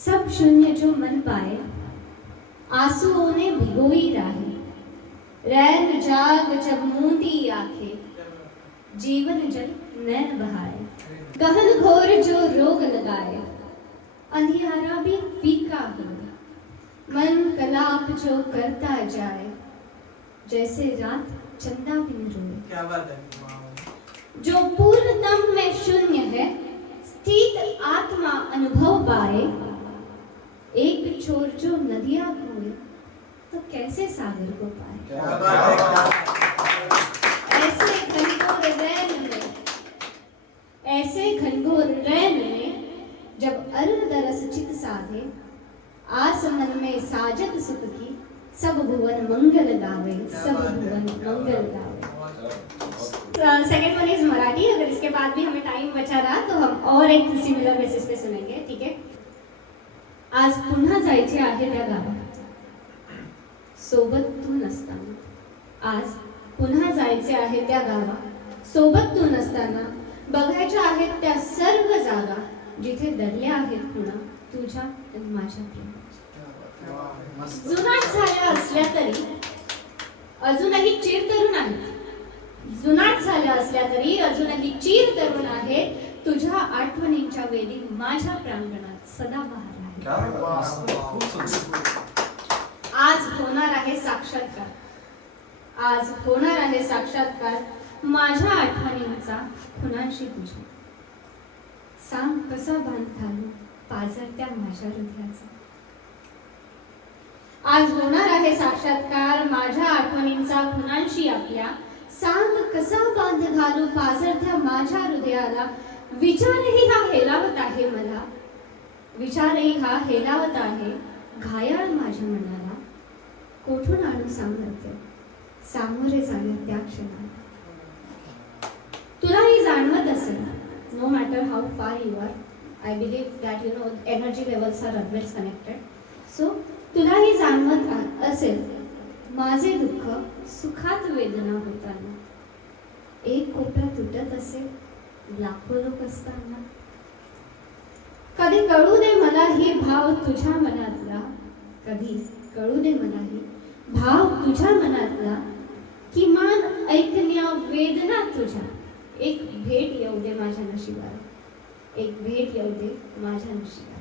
सब शून्य जो मन पाए, आंसुओं ने भिगोई राहें, रैन जाग जब मूंदी आंखें, जीवन जल नैन बहाए, गहन घोर जो रोग लगाए, अंधियारा भी फीका हो, मन कलाप जो करता जाए, जैसे रात चंदा बिन रोए। क्या बात है। जो पूर्णतम में शून्य है, स्थित आत्मा अनुभव पाए, एक छोर जो नदियां खोए, तो कैसे सागर को पाए। क्या बात है। ऐसे घनघोर रैन में, ऐसे घनघोर रैन में जब अरुण दरस चित साधे, आस मन में साजत सुख की, सब भुवन मंगल गावे, सब भुवन मंगल गावे। Second one is Marathi. अगर इसके बाद भी हमें टाइम बचा रहा तो हम और एक सिमिलर बेसिस पे सुनेंगे, ठीक है। आज पुन्हा जायचे आहे त्या गावात, सोबत तू नसताना. आज पुन्हा जायचे आहे त्या गावात, सोबत तू नसताना. बघायच्या आहेत त्या सर्व जागा, जिथे दडल्या आहेत पुन्हा तुझ्या आणि माझ्या प्रेमाच्या. जुनाट झाल्या असल्या तरी अजूनही चिर तरुण आहेत. जुनाट झाल्या असल्या तरी अजूनही चिर तरुण आहे. तुझ्या आठवणींच्या वेदी माझ्या प्रांगणात सदा बहार आहे. आज होणार आहे साक्षात्कार, आज होणार आहे साक्षात्कार माझ्या आठवणींचा खुणाशी तुझ्या. सांग कसा बांध घालू पाझरत्या माझ्या हृदयाचा. आज होणार आहे साक्षात्कार माझ्या आठवणींचा खुणांशी आपल्या. सांग कसा बांध घालू पाझरत्या माझ्या हृदयाला. विचारही हा हेलावत आहे मला, विचारही हा हेलावत आहे घायाळ माझ्या मनाला. कोठून आणू सामर्थ्य सामोरे जाणे त्या क्षणाला. तुलाही जाणवत असेल, no matter how far you are, I believe that you know energy levels are always connected. So तुलाही जाणवत असेल माझे दुःख सुखात वेदना होताना. एक कोपरा तुटत असेल लाखो लोक असताना. कधी कळू दे मला ही भाव तुझ्या मनातला, कधी कळू दे मला ही भाव तुझ्या मनातला. किमान ऐकण्या वेदना तुझ्या. एक भेट येऊ दे माझ्या नशिबाला, एक भेट येऊ दे माझ्या नशिबाला.